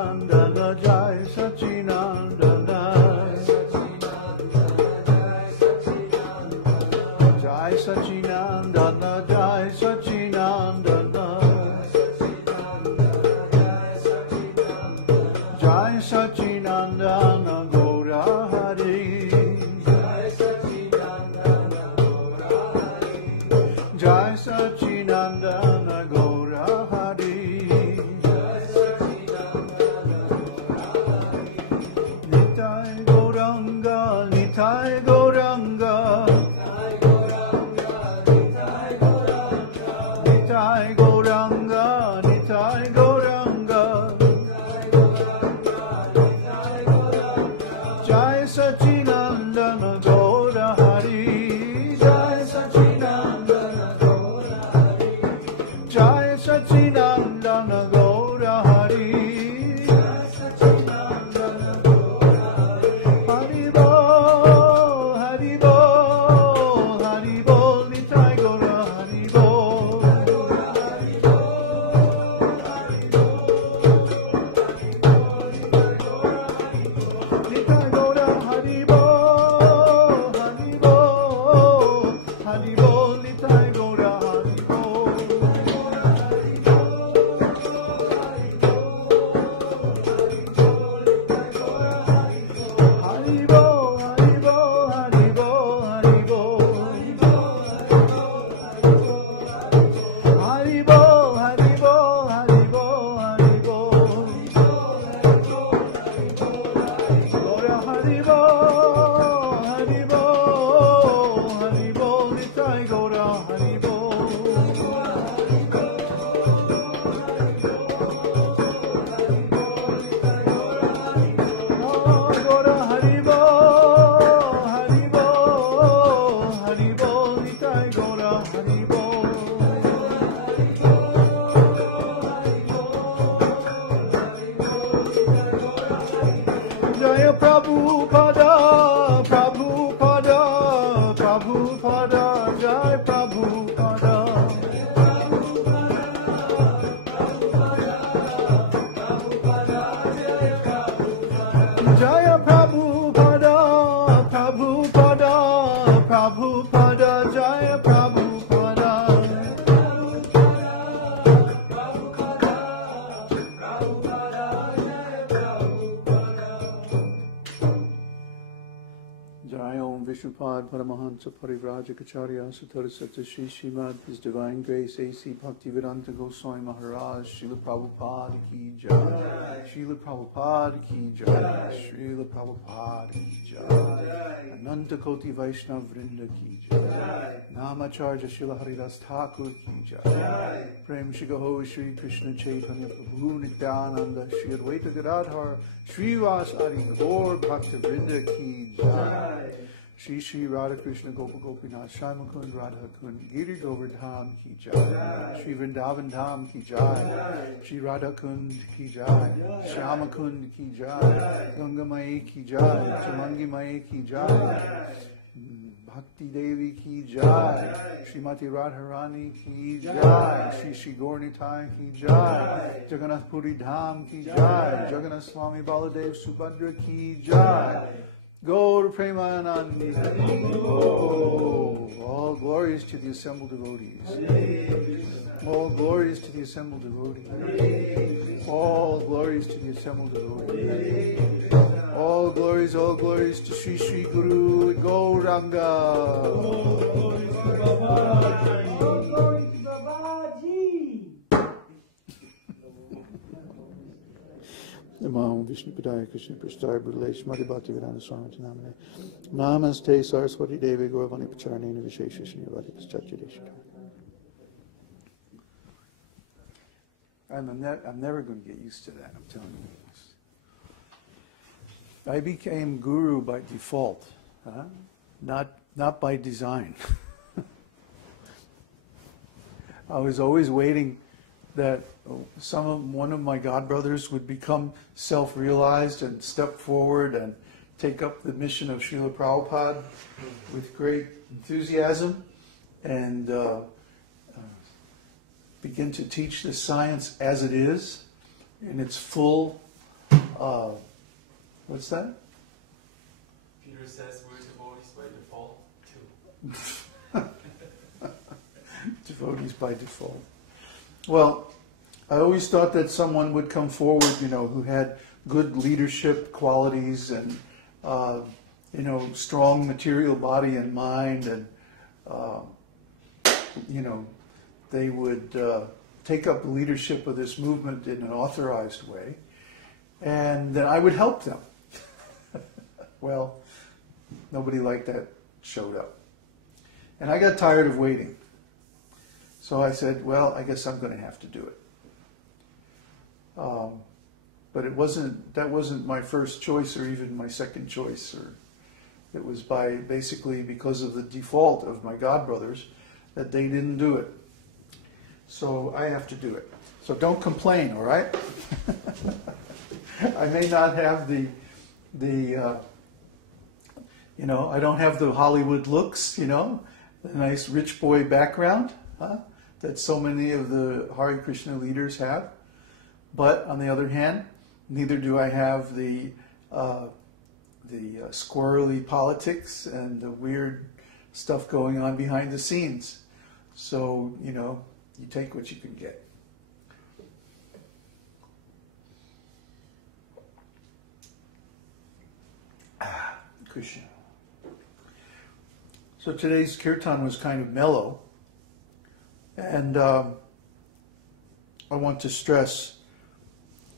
Nandana Jai Sachinandana Jai Sachinandana Jai Sachinandana Jai Sachinandana Gaura Hari Jai Sachinandana Gaura Hari Jai Sachinandana Gaura Hari Nitai Gauranga Nitai Gauranga Nitai Gauranga Jai Sachinandana Gaura Hari Jai Sachinandana Gaura Hari Jai Sachinandana Gaura Hari Paramahansa Parivrajacacharya Sattva Shri Srimad, His Divine Grace A.C. Bhakti-vedanta Goswami Maharaj, Srila Prabhupada Ki Jai, Srila Prabhupada Ki Jai, Srila Prabhupada Ki Jai, Ananta Koti Vaishnava Vrinda Ki Jai, Namacharya Srila Haridas Thakur Ki Jai, Prem Shigaho Shri Krishna Chaitanya Prabhu Nityananda, Shri Advaita Gadadhar, Shri Vas Adi Gaur Bhakta Vrinda Ki Jai, Shri Shri Radha Krishna Gopa Gopinath Shaimakund Radha Kund Giri Govardhan Ki Jai, Shri Vrindavan Dham Ki Jai, Shri Radha Kund Ki Jai, Shyama Kund Ki Jai, Ganga Mai Ki Jai, Chamangi Mai Ki Jai, Bhakti Devi Ki Jai, Srimati Radharani Ki Jai, Shri Shri Gaur-Nitai Ki Jai, Jagannath Puri Dham Ki Jai, Jagannath Swami Baladev Subhadra Ki Jai, Gaur Premanandi. All glories to the assembled devotees. All glories to the assembled devotees. All glories to the assembled devotees. All glories to Shri Shri Guru Gauranga. Namo Vishnu Padaya Krishna Prasthaya Bhutalesh Madhya Bhakti-vedanta Swami Namane Namaste Saraswati Devi Gauravani Pacharnena Vishesha Shrivati Paschatya Deshika. I'm never going to get used to that, I'm telling you. I became guru by default, not by design. I was always waiting that one of my godbrothers would become self-realized and step forward and take up the mission of Srila Prabhupada with great enthusiasm and begin to teach the science as it is, in its full What's that? Peter says we're devotees by default too. Devotees by default. Well, I always thought that someone would come forward, who had good leadership qualities and, strong material body and mind, and, they would take up the leadership of this movement in an authorized way, and then I would help them. Well, nobody like that showed up. And I got tired of waiting. So I said, well, I guess I'm going to have to do it. But that wasn't my first choice or even my second choice. It was basically because of the default of my godbrothers that they didn't do it. So I have to do it. So don't complain, all right? I may not have the I don't have the Hollywood looks, the nice rich boy background, that so many of the Hare Krishna leaders have. But on the other hand, neither do I have the squirrely politics and the weird stuff going on behind the scenes. So, you take what you can get. Krishna. So today's kirtan was kind of mellow, and I want to stress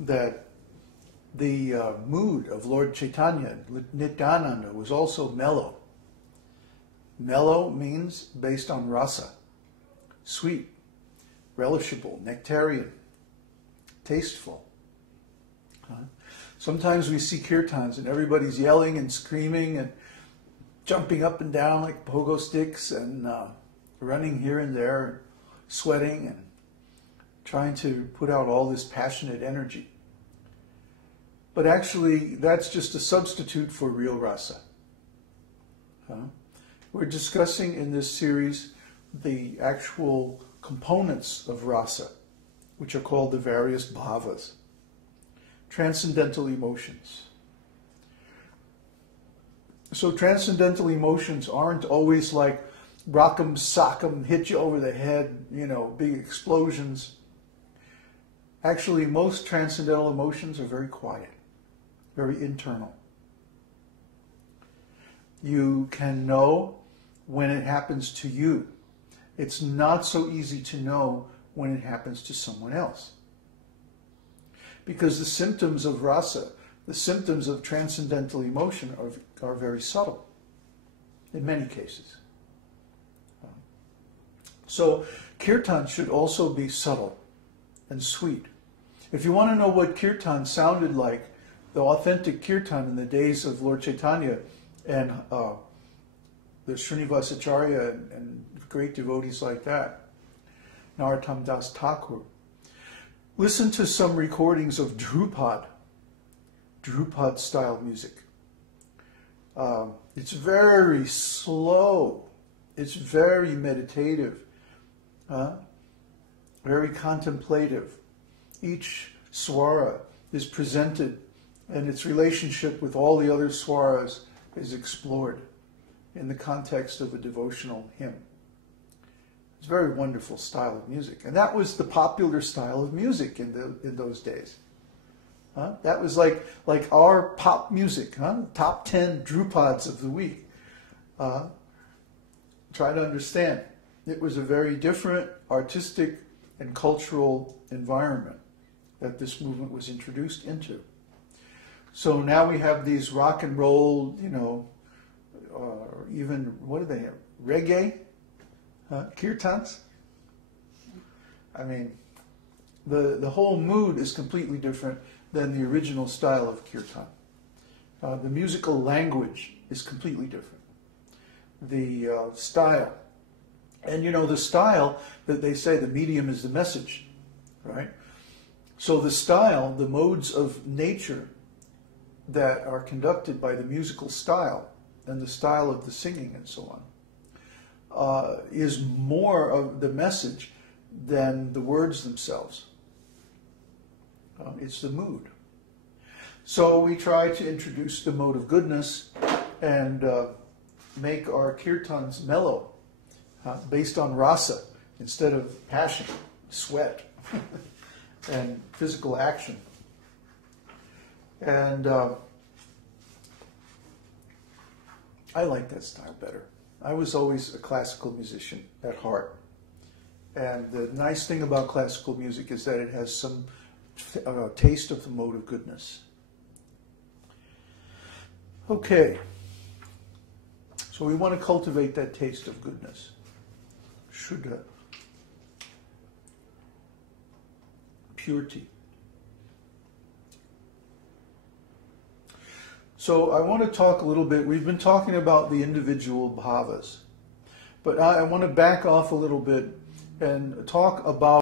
that the mood of Lord Chaitanya, Nityananda, was also mellow. Mellow means based on rasa, sweet, relishable, nectarian, tasteful. Sometimes we see kirtans and everybody's yelling and screaming and jumping up and down like pogo sticks and running here and there, sweating and trying to put out all this passionate energy. But actually, that's just a substitute for real rasa. We're discussing in this series the actual components of rasa, which are called the various bhavas, transcendental emotions. So transcendental emotions aren't always like rock'em sock'em, hit you over the head, big explosions. Actually, most transcendental emotions are very quiet, very internal. You can know when it happens to you. It's not so easy to know when it happens to someone else. Because the symptoms of rasa, the symptoms of transcendental emotion are very subtle in many cases. So kirtan should also be subtle and sweet. If you want to know what kirtan sounded like, the authentic kirtan in the days of Lord Chaitanya and the Srinivasacharya and great devotees like that, Narottam Das Thakur, listen to some recordings of Dhrupad style music. It's very slow. It's very meditative. Very contemplative. Each swara is presented and its relationship with all the other swaras is explored in the context of a devotional hymn. It's a very wonderful style of music. And that was the popular style of music in those days. That was like our pop music, top 10 Drupads of the week. Try to understand. It was a very different artistic and cultural environment that this movement was introduced into. So now we have these rock and roll, or even, what do they have? Reggae? Kirtans? I mean, the whole mood is completely different than the original style of kirtan. The musical language is completely different. The style. And the style that they say the medium is the message, right? So the style, the modes of nature that are conducted by the musical style and the style of the singing and so on, is more of the message than the words themselves. It's the mood. So we try to introduce the mode of goodness and make our kirtans mellow, based on rasa, instead of passion, sweat, and physical action. And I like that style better. I was always a classical musician at heart. And the nice thing about classical music is that it has some taste of the mode of goodness. Okay. So we want to cultivate that taste of goodness. Shuddha. Purity. So I want to talk a little bit, we've been talking about the individual bhavas, but I want to back off a little bit and talk about